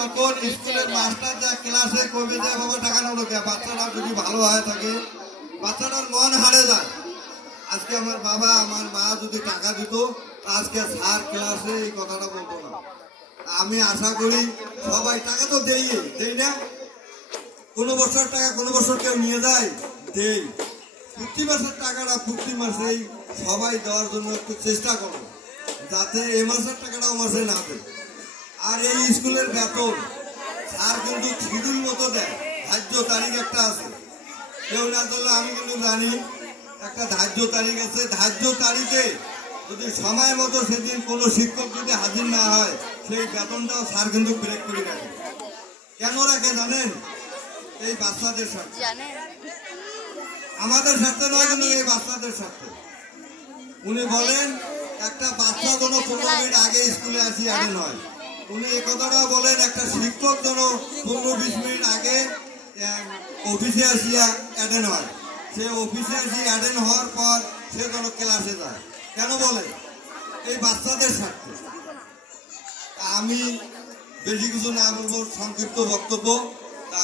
তখন স্কুলের মাস্টার যা ক্লাসে কমে যায় বাবা টাকা নেবো কে, বাচ্চারা যদি ভালো হয়ে থাকে বাচ্চাটার মন হারে যায়। আজকে আমার বাবা আমার মা যদি টাকা দিত আজকে স্যার ক্লাসে এই কথাটা বলতো না। আমি আশা করি সবাই টাকা তো দেই না, কোনো বছর টাকা কোনো বছর কেউ নিয়ে যায়, দেই। প্রতি মাসের টাকাটা প্রতি মাসেই সবাই দেওয়ার জন্য একটু চেষ্টা করো, যাতে এই মাসের টাকাটা ও মাসে না দেয়। আর এই স্কুলের বেতন স্যার কিন্তু শিডিউল মতো দেয়, ধার্য তারিখ একটা আছে, কেউ না করলে আমি কিন্তু জানি একটা ধার্য তারিখ আছে। ধার্য তারিখে যদি সময় মতো সেদিন কোনো শিক্ষক যদি হাজির না হয় সেই বেতনটাও স্যার কিন্তু ব্রেক করে রাখে। কেন রাখে জানেন? এই বাচ্চাদের সাথে, আমাদের সাথে নয় কিন্তু এই বাচ্চাদের সাথে। উনি বলেন একটা বাচ্চা যেন 15 মিনিট আগে স্কুলে আসি অ্যাটেন্ড হয়। উনি এই কথাটাও বলেন একটা শিক্ষক যেন 15-20 মিনিট আগে অফিসে আসিয়া অ্যাটেন্ড হয়। সে অফিসে আসি অ্যাটেন্ড হওয়ার পর সে যেন ক্লাসে যায়। কেন বলে? এই বাচ্চাদের স্বার্থে। আমি বেশি কিছু না বলবো, সংক্ষিপ্ত বক্তব্য।